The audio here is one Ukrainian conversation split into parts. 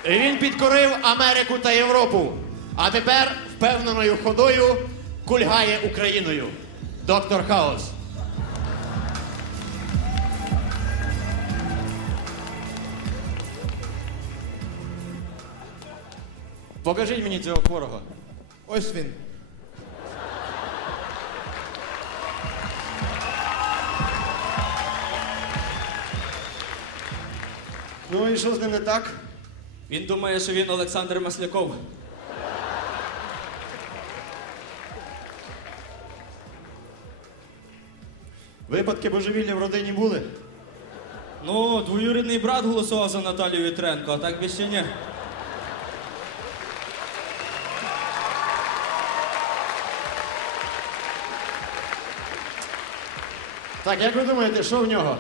І він підкорив Америку та Європу. А тепер впевненою ходою кульгає Україною. Доктор Хаус. Покажіть мені цього хворого. Ось він. Ну і що з ним не так? Він думає, що він Олександр Масляков. Випадки божевілля в родині були? Ну, двоюрідний брат голосував за Наталію Вітренко, а так більше ні. Так, як ви думаєте, що в нього?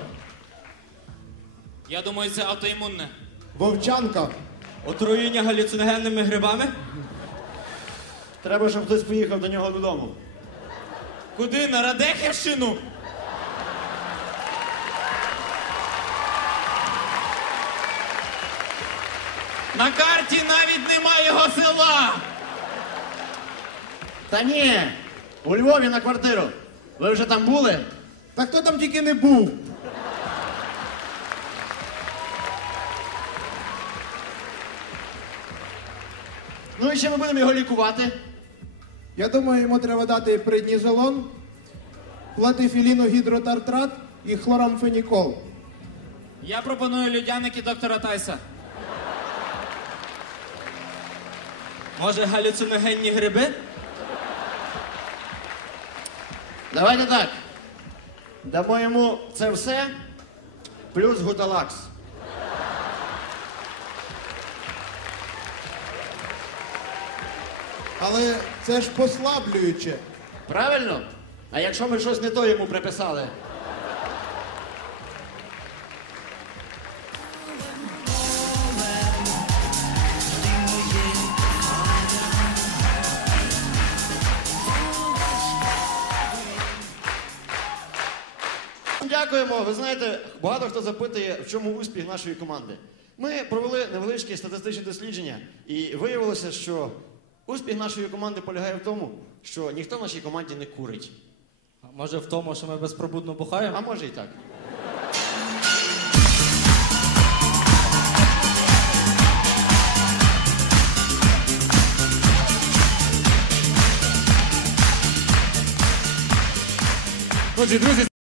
Я думаю, це автоімунне. Вовчанка. Отруєння галюциногенними грибами? Треба, щоб хтось поїхав до нього додому. Куди? На Радехівщину? На карті навіть немає його села! Та ні, у Львові на квартиру. Ви вже там були? Та хто там тільки не був? Ну і ще ми будемо його лікувати. Я думаю, йому треба дати преднізолон, платифіліногідротартрат і хлорамфенікол. Я пропоную людяники доктора Тайса. Може, галюциногенні гриби? Давайте так. Дамо йому це все, плюс гуталакс. Але це ж послаблююче. Правильно? А якщо ми щось не то йому приписали? Дякуємо. Ви знаєте, багато хто запитує, в чому успіх нашої команди. Ми провели невеличке статистичне дослідження, і виявилося, що успіх нашої команди полягає в тому, що ніхто в нашій команді не курить. А може в тому, що ми безпробудно бухаємо? А може і так. Отже, друзі,